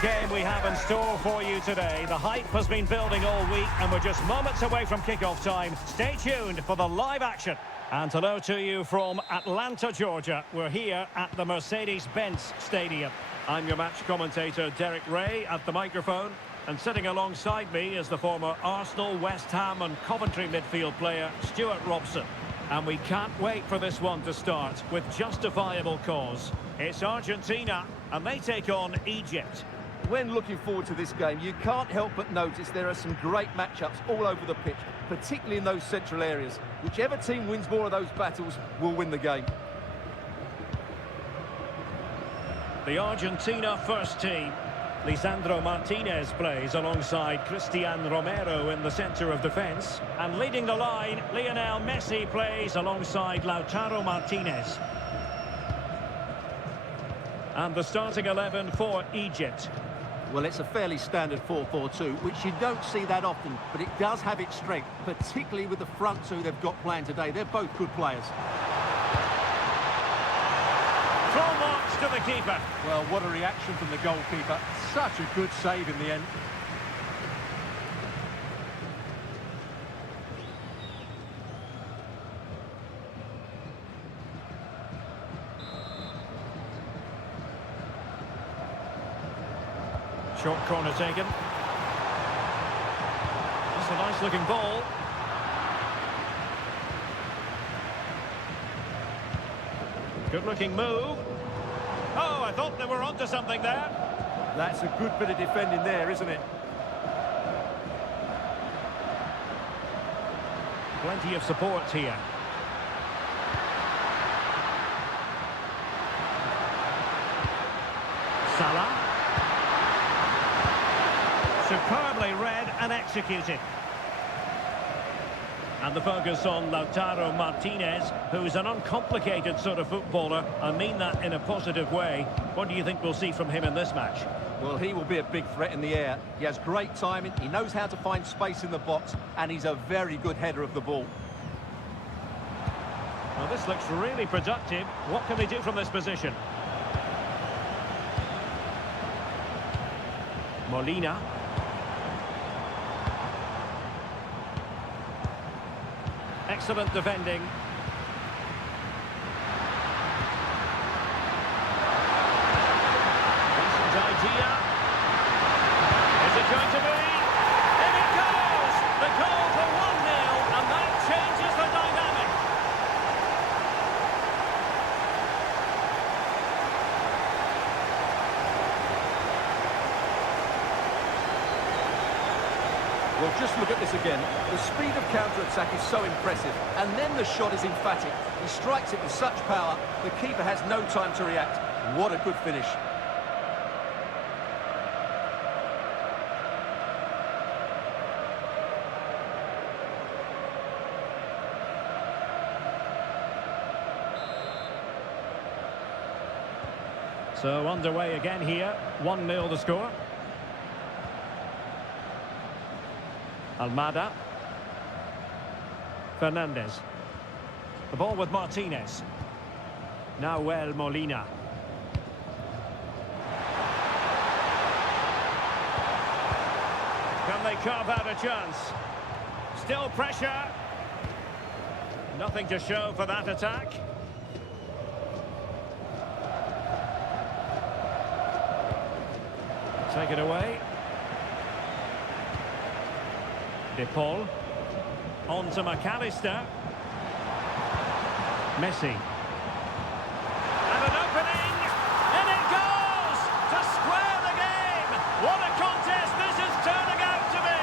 game we have in store for you today. The hype has been building all week and we're just moments away from kickoff time. Stay tuned for the live action. And hello to you from Atlanta, Georgia. We're here at the Mercedes-Benz Stadium. I'm your match commentator, Derek Ray, at the microphone. And sitting alongside me is the former Arsenal, West Ham and Coventry midfield player, Stuart Robson. And we can't wait for this one to start with justifiable cause. It's Argentina, and they take on Egypt. When looking forward to this game, you can't help but notice there are some great matchups all over the pitch, particularly in those central areas. Whichever team wins more of those battles will win the game. The Argentina first team. Lisandro Martinez plays alongside Cristian Romero in the centre of defence. And leading the line, Lionel Messi plays alongside Lautaro Martinez. And the starting 11 for Egypt. Well, it's a fairly standard 4-4-2, which you don't see that often, but it does have its strength, particularly with the front two they've got playing today. They're both good players. Full marks to the keeper. Well, what a reaction from the goalkeeper. Such a good save in the end. Short corner taken. That's a nice looking ball. Good looking move. Oh, I thought they were onto something there. That's a good bit of defending there, isn't it? Plenty of support here. Salah. Superbly read and executed. And the focus on Lautaro Martinez, who's an uncomplicated sort of footballer. I mean that in a positive way. What do you think we'll see from him in this match? Well, he will be a big threat in the air. He has great timing, he knows how to find space in the box, and he's a very good header of the ball. Well, this looks really productive. What can they do from this position? Molina. Excellent defending. Decent idea. Is it going to be? In it goes! The goal for 1-0, and that changes the dynamic. Well, just look at this again. The speed of counter-attack is so impressive, and then the shot is emphatic. He strikes it with such power, the keeper has no time to react. What a good finish. So underway again here, 1-0 the score. Almada. Fernandez. The ball with Martinez. Now Molina. Can they carve out a chance? Still pressure. Nothing to show for that attack. Take it away. De Paul. On to McAllister. Messi. And an opening! And it goes! To square the game! What a contest this is turning out to be!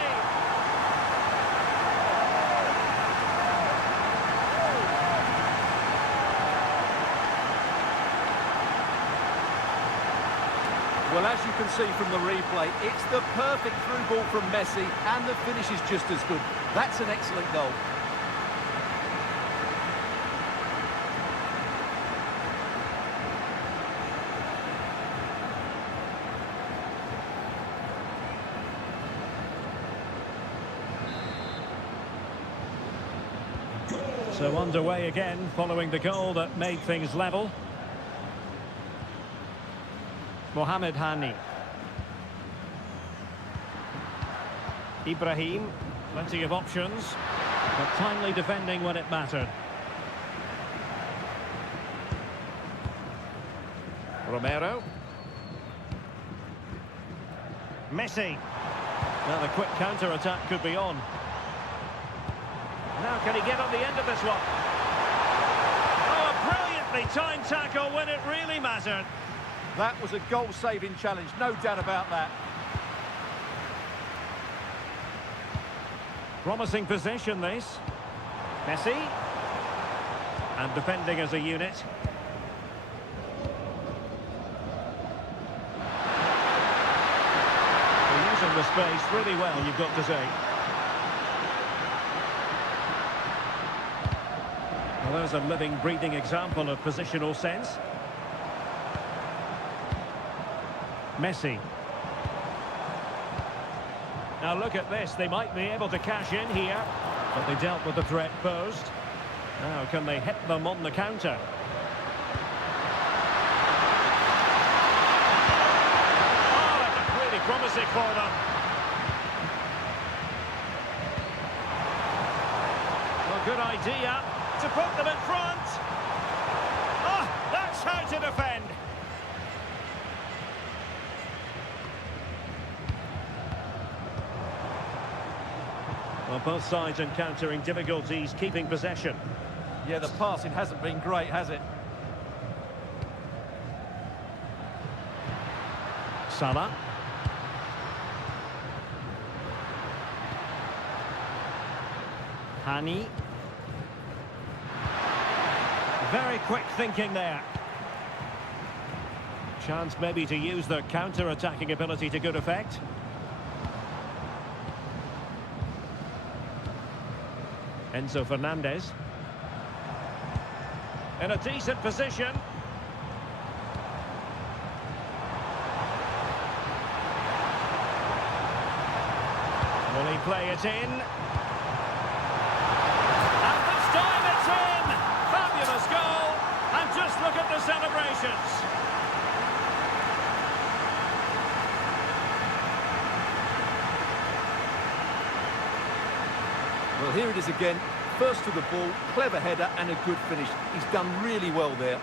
Well, as you can see from the replay, it's the perfect through ball from Messi, and the finish is just as good. That's an excellent goal. So underway again, following the goal that made things level. Mohamed Hani. Ibrahim, plenty of options, but timely defending when it mattered. Romero. Messi. Now the quick counter-attack could be on. Now can he get on the end of this one? Oh, a brilliantly timed tackle when it really mattered. That was a goal-saving challenge, no doubt about that. Promising position, this. Messi. And defending as a unit. They're using the space really well, you've got to say. Well, there's a living, breathing example of positional sense. Messi. Now look at this, they might be able to cash in here, but they dealt with the threat posed. Now can they hit them on the counter? Oh, that looked really promising for them. Well, good idea to put them in front. Oh, that's how to defend. Well, both sides encountering difficulties keeping possession. Yeah, the passing hasn't been great, has it? Salah. Hani. Very quick thinking there. Chance maybe to use their counter-attacking ability to good effect. Enzo Fernandez. In a decent position. Will he play it in? And this time it's in! Fabulous goal! And just look at the celebrations! Well, here it is again. First to the ball, clever header and a good finish. He's done really well there.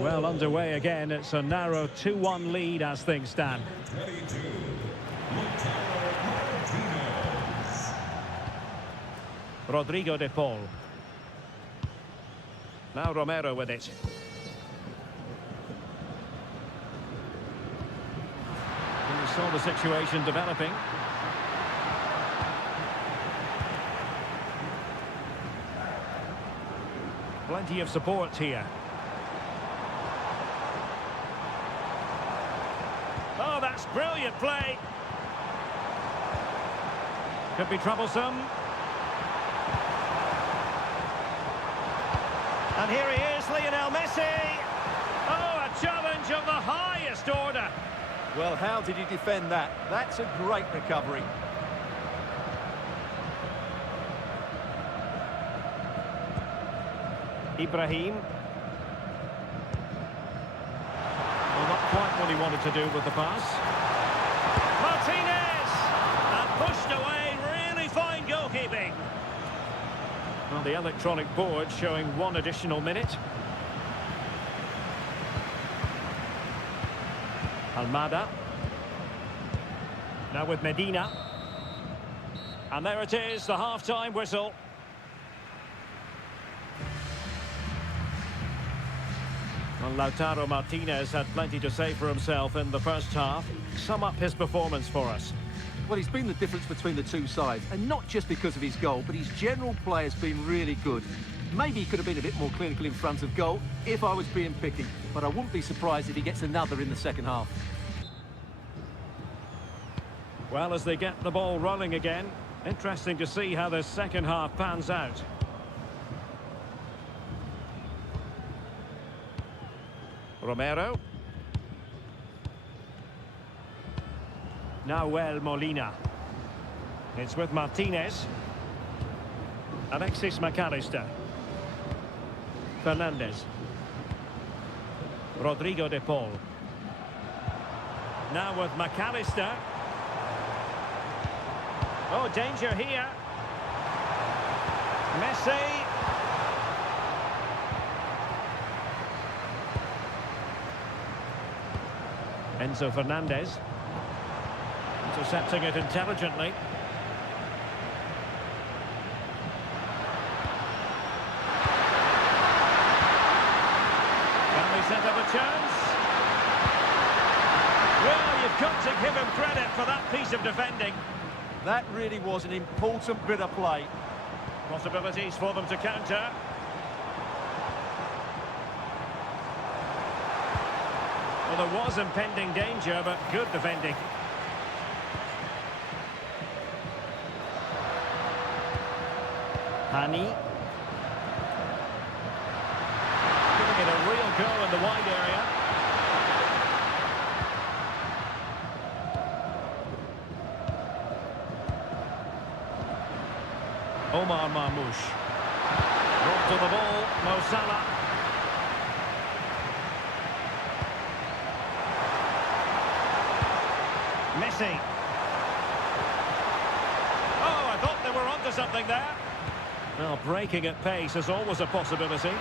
Well, underway again. It's a narrow 2-1 lead as things stand. Rodrigo de Paul. Now Romero with it. We saw the situation developing. Plenty of support here. Oh, that's brilliant play. Could be troublesome. And here he is, Lionel Messi. Oh, a challenge of the highest order. Well, how did he defend that? That's a great recovery. Ibrahim. Well, not quite what he wanted to do with the pass. Martinez! And pushed away, really fine goalkeeping. Well, the electronic board showing one additional minute. Almada. Now with Medina. And there it is, the half-time whistle. Well, Lautaro Martinez had plenty to say for himself in the first half. Sum up his performance for us. Well, he's been the difference between the two sides, and not just because of his goal, but his general play has been really good. Maybe he could have been a bit more clinical in front of goal if I was being picky, but I wouldn't be surprised if he gets another in the second half. Well, as they get the ball rolling again, interesting to see how the second half pans out. Romero. Nahuel Molina. It's with Martinez. Alexis McAllister. Fernandez. Rodrigo de Paul. Now with McAllister. Oh, danger here. Messi. Enzo Fernandez. Intercepting it intelligently. Can they set up a chance? Well, you've got to give him credit for that piece of defending. That really was an important bit of play. Possibilities for them to counter. Well, there was impending danger, but good defending. Hani. Giving it a real go in the wide area. Omar Marmoush. Brought to the ball, Mo Salah. Messi. Oh, I thought they were onto something there. Well, breaking at pace is always a possibility.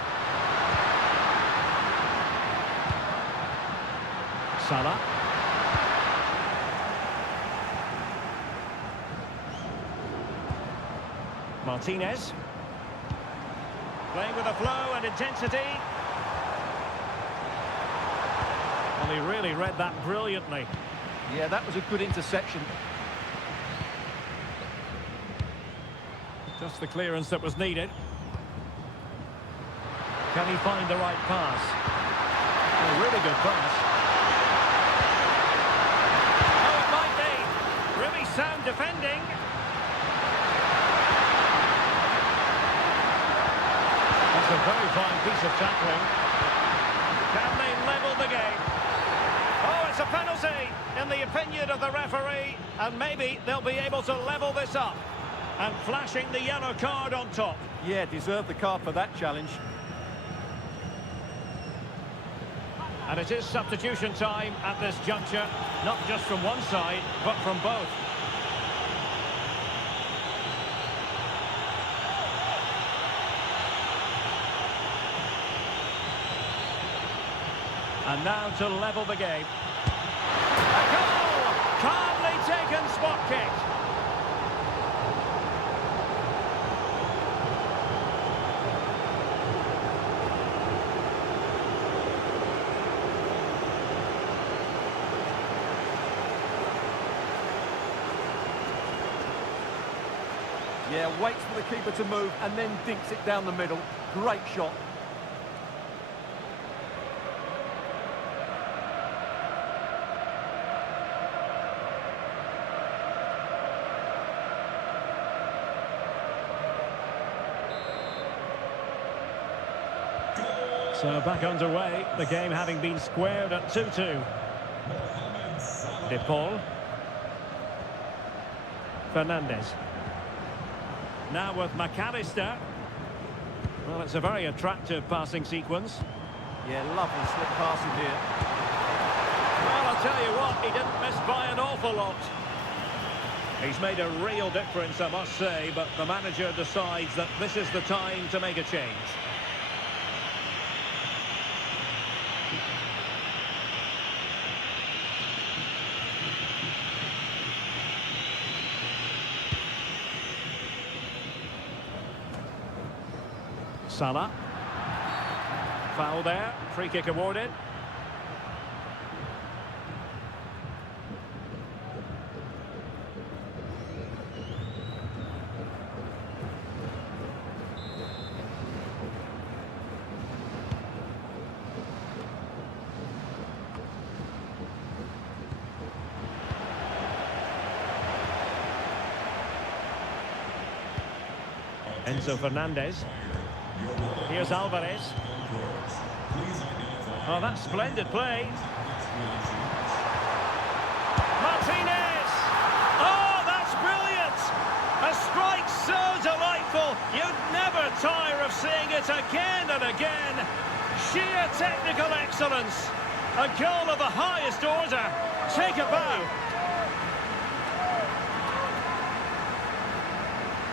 Salah. Martinez. Playing with a flow and intensity. Well, he really read that brilliantly. Yeah, that was a good interception. Just the clearance that was needed. Can he find the right pass? A really good pass. Oh, it might be. Really sound defending. That's a very fine piece of tackling. Can they level the game? Oh, it's a penalty, in the opinion of the referee. And maybe they'll be able to level this up. And flashing the yellow card on top. Yeah, deserved the card for that challenge. And it is substitution time at this juncture. Not just from one side, but from both. And now to level the game. A goal! Calmly taken spot kick. Yeah, waits for the keeper to move and then dinks it down the middle. Great shot. So back underway, the game having been squared at 2-2. De Paul. Fernandez. Now with McAllister. Well, it's a very attractive passing sequence. Yeah, lovely slick passing here. Well, I'll tell you what, he didn't miss by an awful lot. He's made a real difference, I must say, but the manager decides that this is the time to make a change. Salah. Foul there. Free kick awarded. Enzo Fernandez. Here's Alvarez. Oh, that's splendid play. Martinez! Oh, that's brilliant! A strike so delightful, you'd never tire of seeing it again and again. Sheer technical excellence. A goal of the highest order. Take a bow.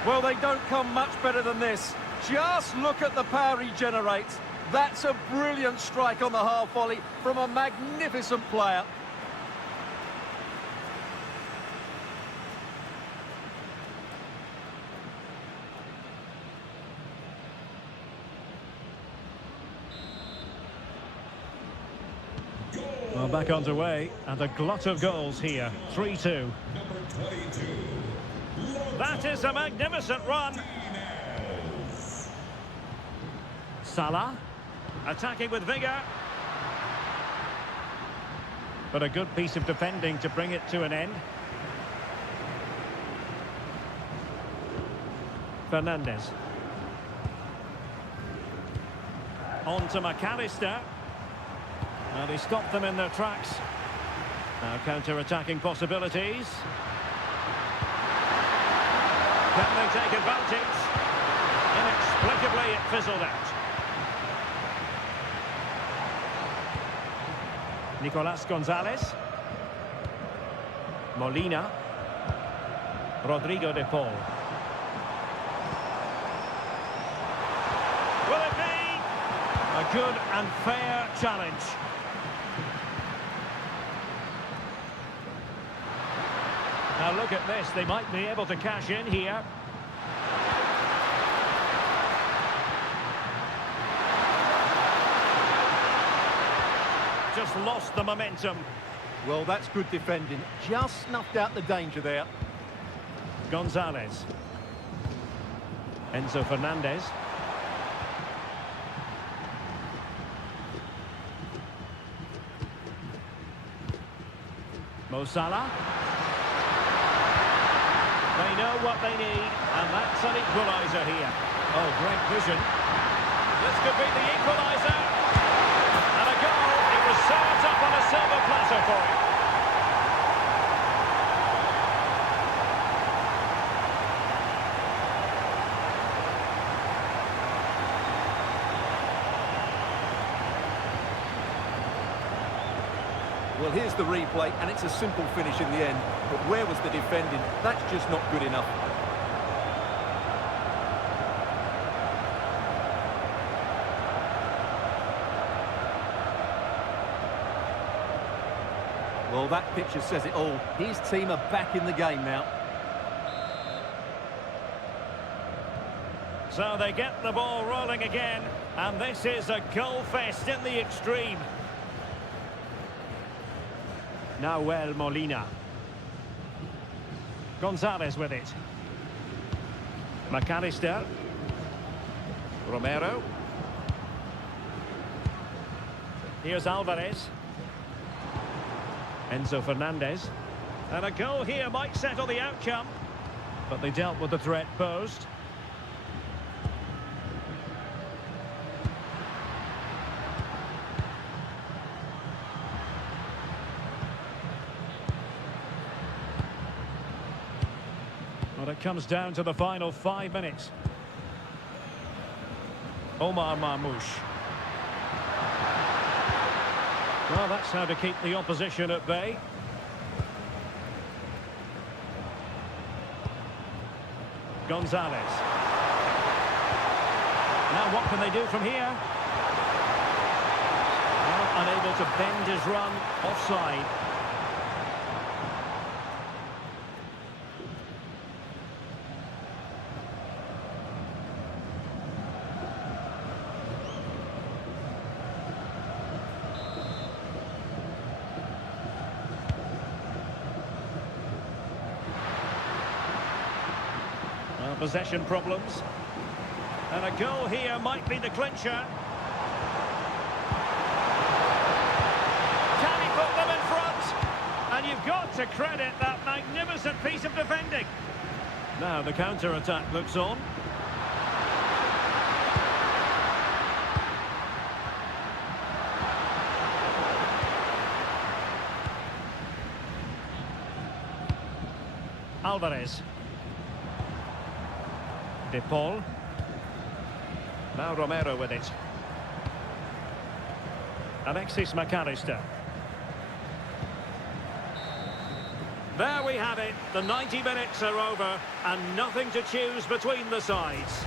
Well, they don't come much better than this. Just look at the power he generates. That's a brilliant strike on the half volley from a magnificent player. Well, back underway, and a glut of goals here. 3-2. That is a magnificent run. Salah, attacking with vigour. But a good piece of defending to bring it to an end. Fernandes. On to McAllister. Now they stopped them in their tracks. Now counter-attacking possibilities. Can they take advantage? Inexplicably it fizzled out. Nicolas Gonzalez. Molina. Rodrigo de Paul. Will it be? A good and fair challenge. Now look at this, they might be able to cash in here. Just lost the momentum. Well, that's good defending. Just snuffed out the danger there. Gonzalez. Enzo Fernandez. Mo Salah. They know what they need, and that's an equaliser here. Oh, great vision. This could be the equaliser. And a goal. It was served up on a silver platter for him. Well, here's the replay, and it's a simple finish in the end. But where was the defending? That's just not good enough. Well, that picture says it all. His team are back in the game now. So they get the ball rolling again, and this is a goal fest in the extreme. Nahuel Molina. Gonzalez with it. McAllister. Romero. Here's Alvarez. Enzo Fernandez. And a goal here might settle the outcome. But they dealt with the threat posed. Well, it comes down to the final 5 minutes. Omar Marmoush. Well, that's how to keep the opposition at bay. Gonzalez. Now what can they do from here? Well, unable to bend his run, offside. Possession problems. And a goal here might be the clincher. Can he put them in front? And you've got to credit that magnificent piece of defending. Now the counter-attack looks on. Alvarez. De Paul. Now Romero with it. Alexis McAllister. There we have it. The 90 minutes are over and nothing to choose between the sides.